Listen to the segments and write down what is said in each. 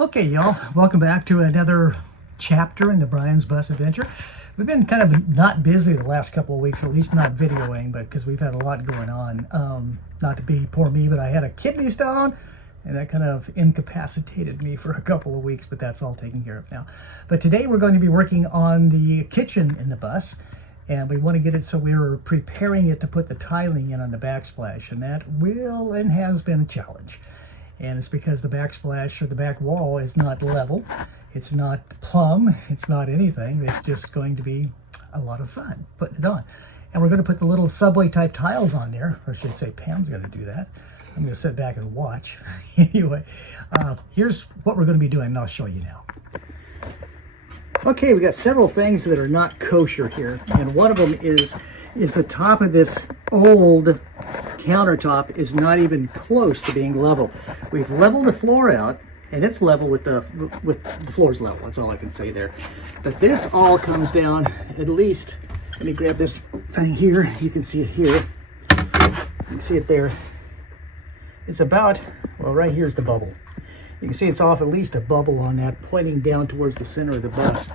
Okay, y'all, welcome back to another chapter in the Brian's Bus Adventure. We've been kind of not busy the last couple of weeks, at least not videoing, but because we've had a lot going on. Not to be poor me, but I had a kidney stone, and that kind of incapacitated me for a couple of weeks, but that's all taken care of now. But today we're going to be working on the kitchen in the bus, and we want to get it so we're preparing it to put the tiling in on the backsplash, and that will and has been a challenge. And it's because the backsplash or the back wall is not level, it's not plumb, it's not anything. It's just going to be a lot of fun putting it on. And we're going to put the little subway type tiles on there, or I should say Pam's going to do that. I'm going to sit back and watch. Anyway, here's what we're going to be doing, and I'll show you now. Okay, we got several things that are not kosher here, and one of them is the top of this old countertop is not even close to being level. We've leveled the floor out, and it's level with the floor's level. That's all I can say there. But this all comes down at least. Let me grab this thing here. You can see it here. You can see it there. It's about, well, right here's the bubble. You can see it's off at least a bubble on that, pointing down towards the center of the bus.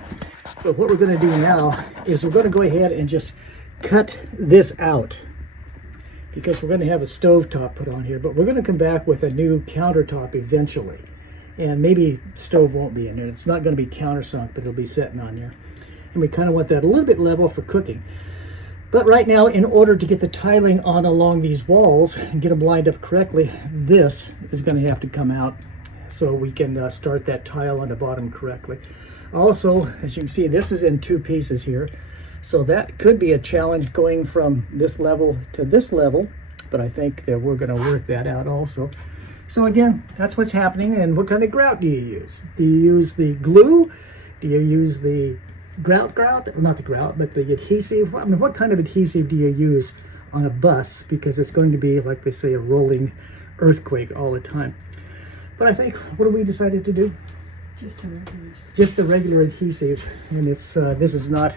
But what we're going to do now is we're going to go ahead and just cut this out, because we're going to have a stove top put on here, but we're going to come back with a new countertop eventually. And maybe stove won't be in there. It's not going to be countersunk, but it'll be sitting on there. And we kind of want that a little bit level for cooking. But right now, in order to get the tiling on along these walls and get them lined up correctly, this is going to have to come out so we can start that tile on the bottom correctly. Also, as you can see, this is in two pieces here. So that could be a challenge going from this level to this level, but I think that we're going to work that out also. So again, that's what's happening. And what kind of grout do you use? Do you use the glue? Do you use the grout? Well, not the grout, but the adhesive. I mean, what kind of adhesive do you use on a bus? Because it's going to be, like they say, a rolling earthquake all the time. But I think, what have we decided to do? Just the regulars. Just the regular adhesive. And it's this is not,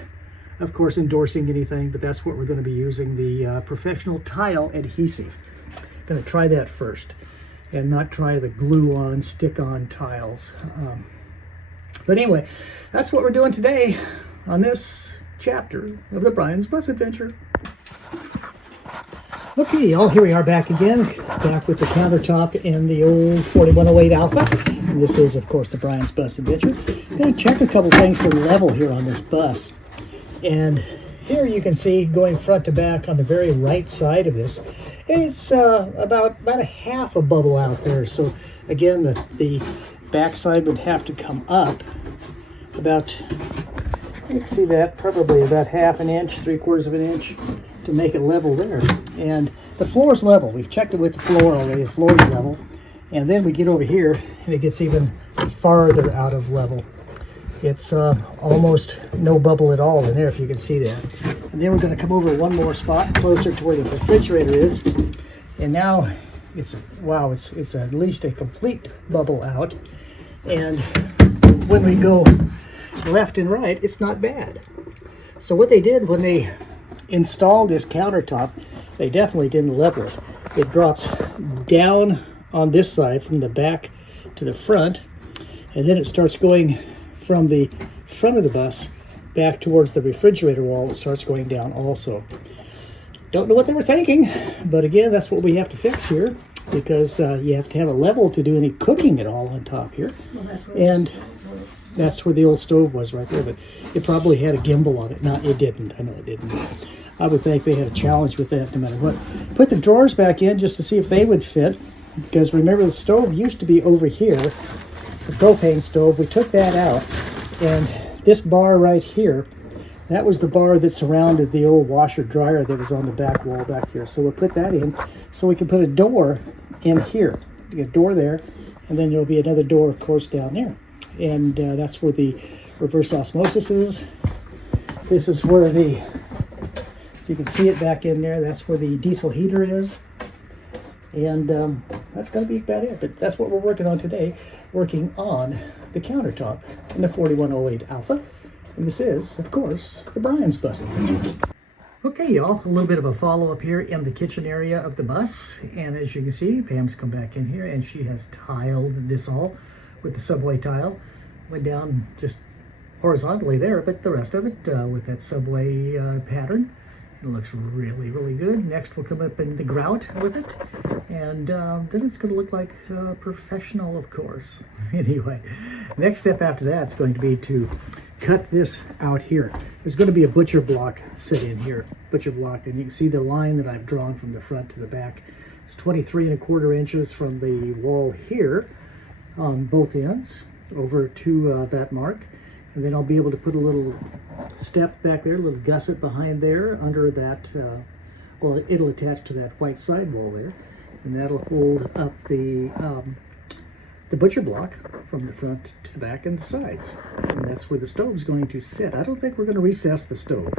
of course, endorsing anything, but that's what we're going to be using, the professional tile adhesive. Going to try that first and not try the glue-on, stick-on tiles. But anyway, that's what we're doing today on this chapter of the Brian's Bus Adventure. Okay, y'all, here we are back again, back with the countertop in the old 4108 Alpha. And this is, of course, the Brian's Bus Adventure. I'm going to check a couple things for level here on this bus. And here you can see, going front to back on the very right side of this, it's about a half a bubble out there. So again, the back side would have to come up about, you can see that, probably about half an inch, 3/4 of an inch to make it level there. And the floor is level. We've checked it with the floor already. The floor is level. And then we get over here and it gets even farther out of level. It's almost no bubble at all in there, if you can see that. And then we're going to come over one more spot closer to where the refrigerator is. And now it's, wow, it's at least a complete bubble out. And when we go left and right, it's not bad. So what they did when they installed this countertop, they definitely didn't level it. It drops down on this side from the back to the front, and then it starts going from the front of the bus back towards the refrigerator wall. It starts going down also. Don't know what they were thinking, but again, that's what we have to fix here, because you have to have a level to do any cooking at all on top here. Well, That's where the old stove was right there, but it probably had a gimbal on it. No, it didn't. I know it didn't. I would think they had a challenge with that no matter what. Put the drawers back in just to see if they would fit, because remember, the stove used to be over here, the propane stove. We took that out, and this bar right here, that was the bar that surrounded the old washer dryer that was on the back wall back here. So we'll put that in so we can put a door in here. You get a door there, and then there'll be another door, of course, down there. And that's where the reverse osmosis is. This is where the, you can see it back in there, that's where the diesel heater is. And that's going to be about it. But that's what we're working on today, working on the countertop in the 4108 Alpha. And this is, of course, the Brian's Bus Adventure. Okay, y'all, a little bit of a follow-up here in the kitchen area of the bus. And as you can see, Pam's come back in here and she has tiled this all with the subway tile. Went down just horizontally there, but the rest of it with that subway pattern. It looks really, really good. Next we'll come up in the grout with it, and then it's going to look like professional, of course. Anyway, next step after that is going to be to cut this out here. There's going to be a butcher block set in here, butcher block, and you can see the line that I've drawn from the front to the back. It's 23¼ inches from the wall here on both ends over to that mark. And then I'll be able to put a little step back there, a little gusset behind there under that, well, it'll attach to that white sidewall there. And that'll hold up the butcher block from the front to the back and the sides. And that's where the stove's going to sit. I don't think we're going to recess the stove,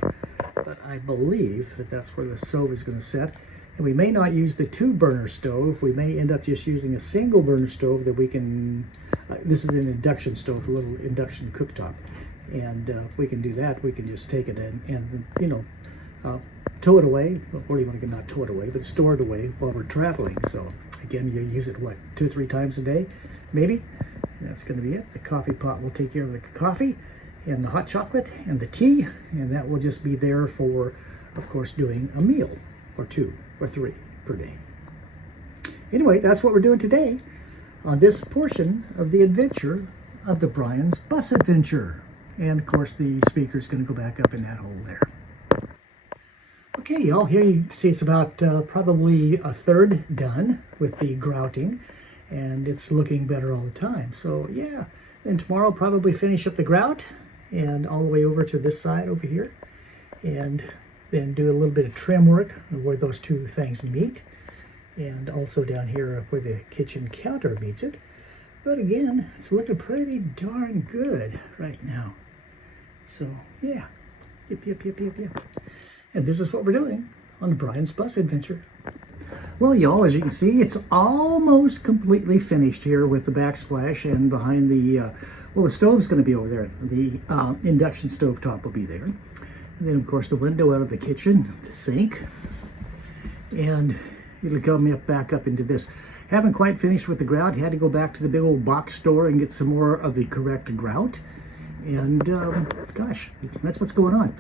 but I believe that that's where the stove is going to sit. And we may not use the 2-burner stove. We may end up just using a single burner stove that we can, this is an induction stove, a little induction cooktop. And if we can do that, we can just take it and you know, tow it away, or even not tow it away, but store it away while we're traveling. So again, you use it, what, 2 or 3 times a day, maybe? And that's going to be it. The coffee pot will take care of the coffee and the hot chocolate and the tea, and that will just be there for, of course, doing a meal or 2 or 3 per day. Anyway, that's what we're doing today on this portion of the adventure of the Brian's Bus Adventure. And of course the speaker's going to go back up in that hole there. Okay, y'all, here you see it's about probably a third done with the grouting, and it's looking better all the time. So yeah, and tomorrow I'll probably finish up the grout and all the way over to this side over here, and then do a little bit of trim work where those 2 things meet, and also down here where the kitchen counter meets it. But again, it's looking pretty darn good right now. So yeah, yep. And this is what we're doing on the Brian's Bus Adventure. Well, y'all, as you can see, it's almost completely finished here with the backsplash, and behind the, well, the stove's going to be over there. The induction stove top will be there. And then, of course, the window out of the kitchen, the sink, and it'll come back up into this. Haven't quite finished with the grout. Had to go back to the big old box store and get some more of the correct grout. And gosh, that's what's going on.